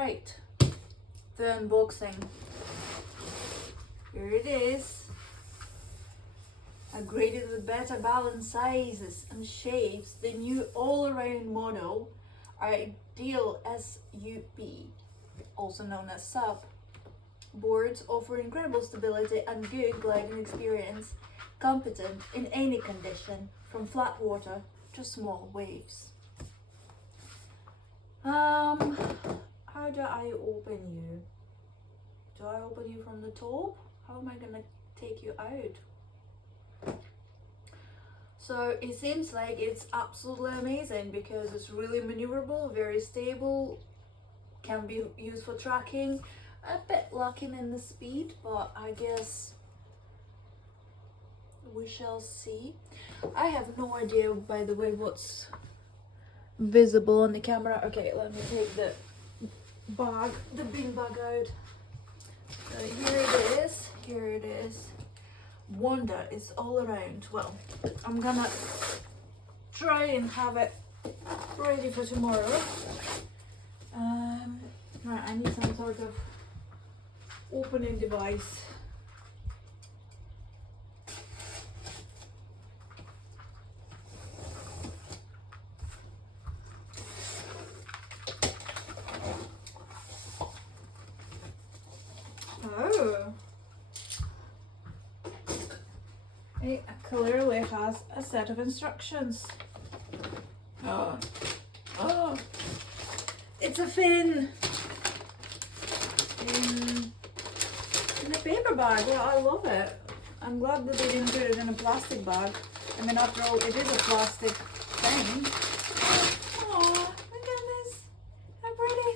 Alright, the unboxing. Here it is. Upgraded with better balanced sizes and shapes, the new all-around model ideal SUP, also known as SUP, boards offer incredible stability and good gliding experience, competent in any condition, from flat water to small waves. How do I open you? Do I open you from the top? How am I gonna take you out? So it seems like it's absolutely amazing because it's really maneuverable, very stable, can be used for tracking, a bit lacking in the speed, but I guess we shall see. I have no idea, by the way, what's visible on the camera. Okay, let me take the bag, the bin bag out. So here it is. Wonder is all around. Well, I'm gonna try and have it ready for tomorrow. Right, I need some sort of opening device. Oh, it clearly has a set of instructions. Oh, it's a fin in a paper bag. Well, I love it. I'm glad that they didn't put it in a plastic bag. I mean, after all, it is a plastic thing. Oh, look at this. How pretty.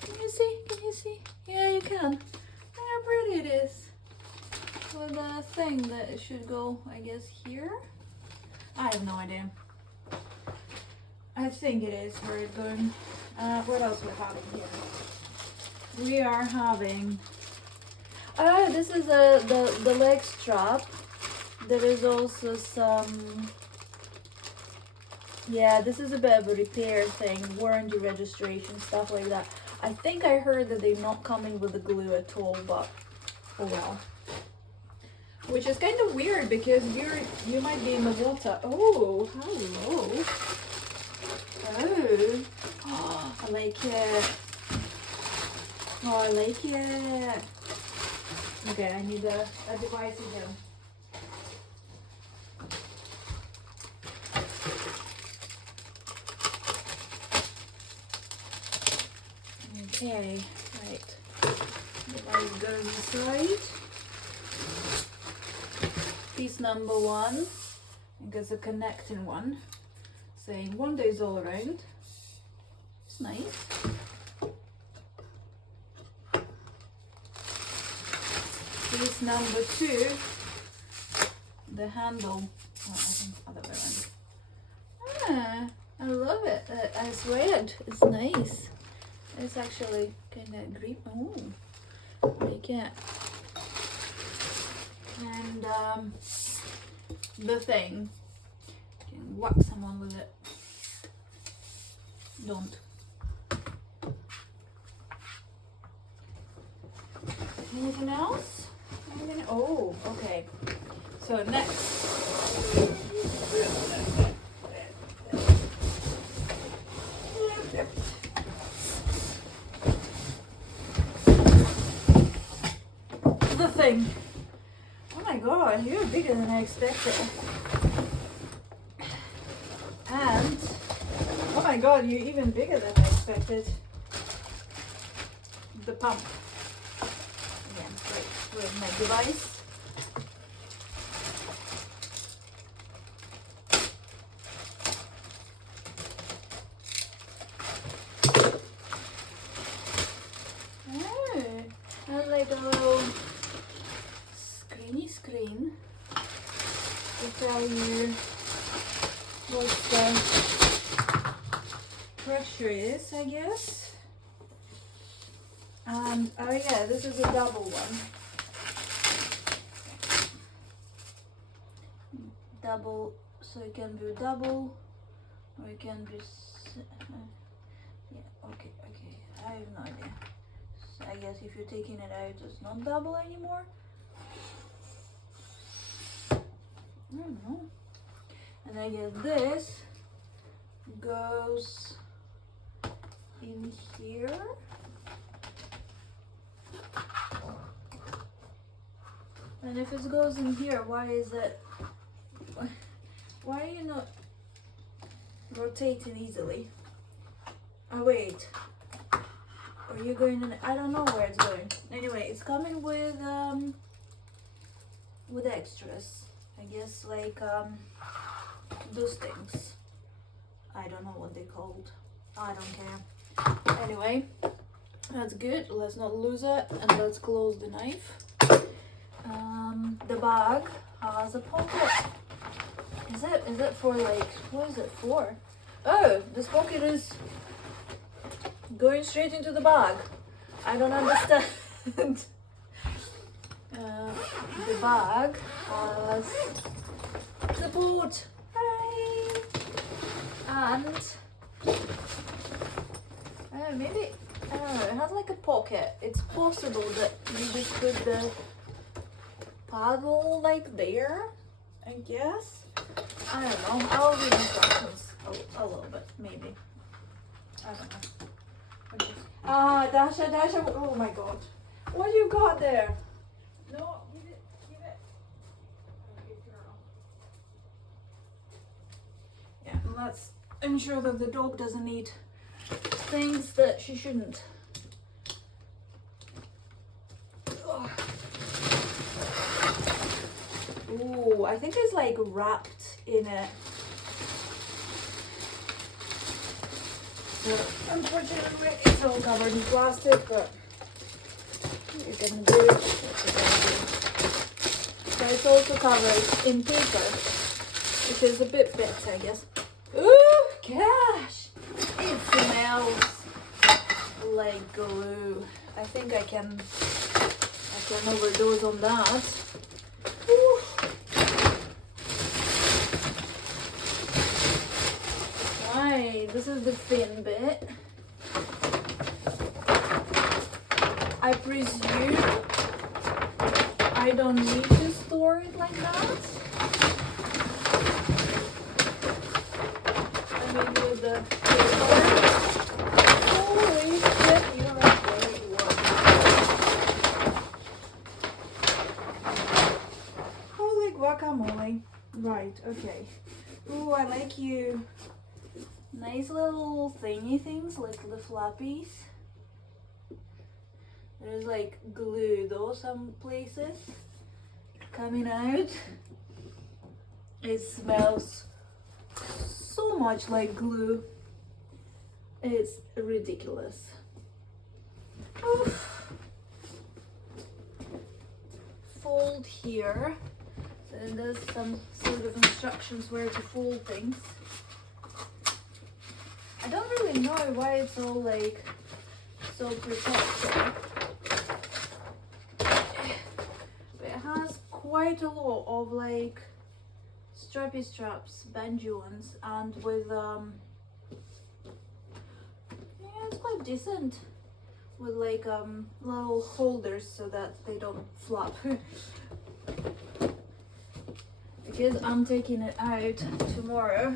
Can you see? Can you see? Yeah, you can. Look how pretty it is. With a thing that it should go, I guess, here. I have no idea. I think it is where it's going. What else we're having here? We are having. Oh, this is the leg strap. There is also some. Yeah, this is a bit of a repair thing, warranty registration, stuff like that. I think I heard that they're not coming with the glue at all, but oh well. Which is kind of weird because you might be in the water. Oh, hello. Oh, I like it. Oh, I like it. Okay, I need a device again. Okay, right. Device goes inside. Piece number 1. It gets a connecting one saying Wonder is all around. It's nice. Piece number 2, the handle. Oh, I think other way around. Ah, I love it. It's red. It's nice. It's actually kind of green. Oh, like it. And the thing, you can whack someone with it. Don't. Anything else? Oh, okay. So next. The thing. Oh my god, you're bigger than I expected. And, oh my god, you're even bigger than I expected. The pump. Again, right with my device. Oh, I like a little screen to tell you what the pressure is, I guess. And oh yeah, this is a double one. Double, so it can be double, or it can be Yeah, okay, I have no idea. So I guess if you're taking it out, it's not double anymore. I don't know. And I guess this goes in here. And if it goes in here, why is it? Why are you not rotating easily? Oh wait, are you going in? I don't know where it's going. Anyway, it's coming with extras. I guess like those things. I don't know what they're called. I don't care. Anyway, that's good. Let's not lose it, and let's close the knife. The bag has a pocket. Is it for like, what is it for? Oh, this pocket is going straight into the bag. I don't understand. The bag has support. Hi. And maybe, I don't know, it has like a pocket. It's possible that you just put the paddle like there, I guess. I don't know. I'll read instructions a little bit, maybe. I don't know. Okay. Dasha, oh my god. What you got there? No, give it. Okay, girl. Yeah, let's ensure that the dog doesn't eat things that she shouldn't. Ooh, I think it's like wrapped in it. So unfortunately, it's all covered in plastic, but you can do it. So it's also covered in paper, which is a bit better, I guess. Ooh, gosh! It smells like glue. I think I can overdose on that. Ooh. Right, this is the fin bit. I presume I don't need to store it like that. I mean, with the paper. Holy shit, you're a great one. Holy guacamole. Right, okay. Ooh, I like you. Nice little thingy things, like the flappies. There's like glue though, some places coming out. It smells so much like glue. It's ridiculous. Oof. Fold here. So there's some sort of instructions where to fold things. I don't really know why it's all like so protected. But it has quite a lot of like strappy straps, bendy ones, and with yeah, it's quite decent with like little holders so that they don't flop. Because I'm taking it out tomorrow,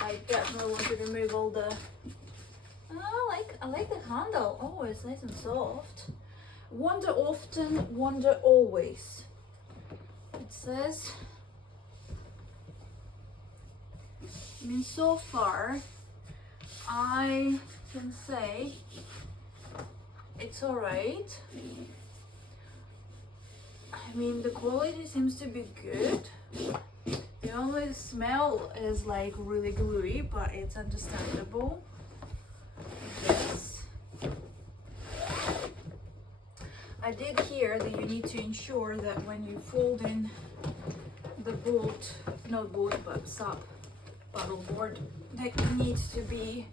I definitely want to remove all the. I like the handle. Oh, it's nice and soft. Wonder often, wonder always. It says. I mean, so far, I can say it's alright. I mean, the quality seems to be good. The only smell is like really gluey, but it's understandable. Yes. I did hear that you need to ensure that when you fold in the boat, not boat, but SUP paddleboard, that it needs to be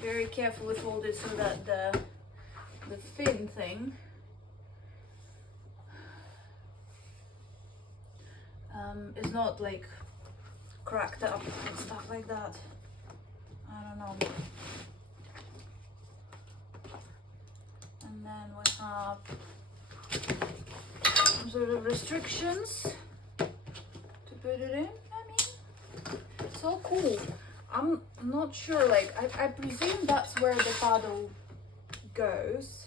very carefully folded so that the fin thing is not like cracked up and stuff like that. I don't know. some sort of restrictions to put it in. I mean, so cool. I'm not sure, like, I presume that's where the paddle goes.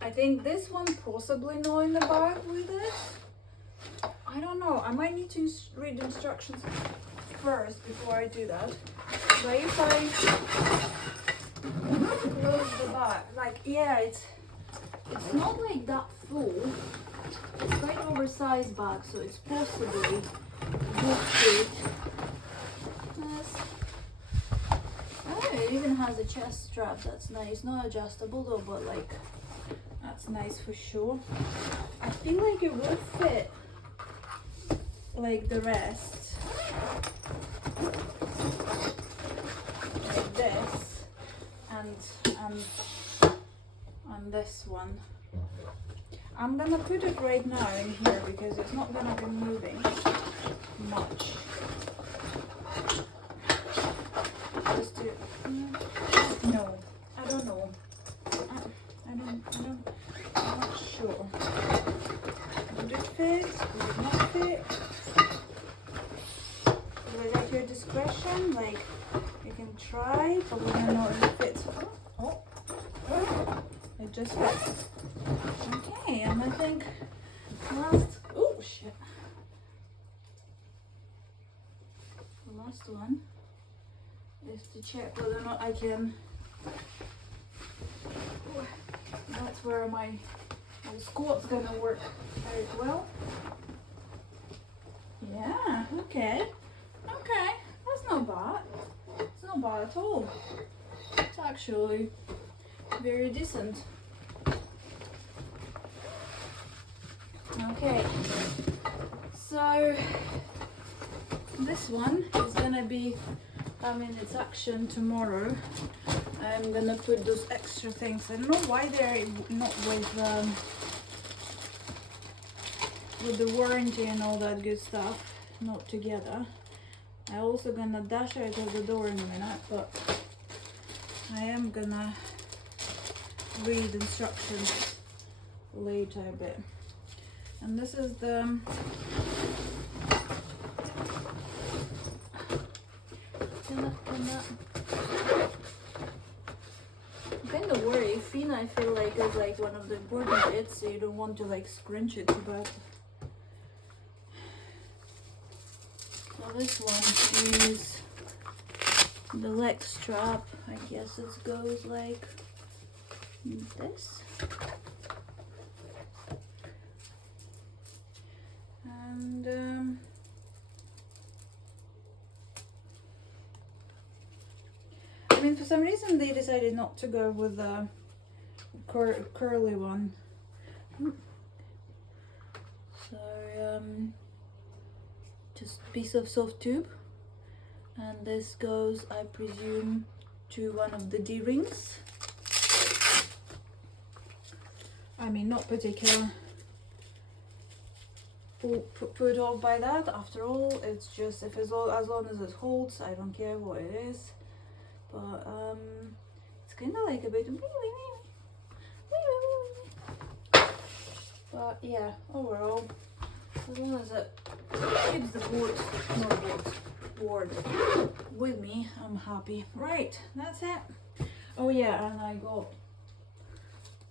I think this one possibly not in the bag with it. I don't know. I might need to read the instructions first before I do that. But if I close the bag, like, yeah, it's not like that full. It's quite oversized bag, so it's possibly good fit. Oh, it even has a chest strap. That's nice. Not adjustable though, but like, that's nice for sure. I feel like it will fit like the rest, like this, and this one. I'm gonna put it right now in here because it's not gonna be moving much. Just to, no, I don't know. I'm not sure. Would it fit? Would it not fit? Is it at your discretion? Like, you can try, but we don't know if it fits. Oh, it just fits. Okay, and I think last, oh shit. The last one is to check whether or not I can. That's where my squat's gonna work very well. Yeah, okay. Okay, that's not bad. It's not bad at all. It's actually very decent. Okay, so this one is gonna be having its action tomorrow. I'm gonna put those extra things. I don't know why they're not with the warranty and all that good stuff, not together. I'm also gonna dash out of the door in a minute, but I am gonna read instructions later a bit. And this is the I'm kind of worried. Fina, I feel like, is like one of the important bits, so you don't want to like scrunch it too bad. So this one is the leg strap. I guess it goes like this. And I mean, for some reason they decided not to go with the curly one. So just a piece of soft tube, and this goes, I presume, to one of the D-rings. I mean, not particular put off by that. After all, it's just, if it's all, as long as it holds, I don't care what it is. But it's kind of like a bit, but yeah, overall, as long as it keeps the board with me, I'm happy. Right, that's it. Oh yeah, and I got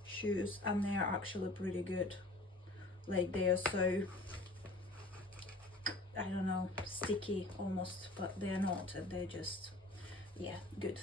shoes, and they are actually pretty good. Like, they are so, I don't know, sticky almost, but they're not. They're just, yeah, good.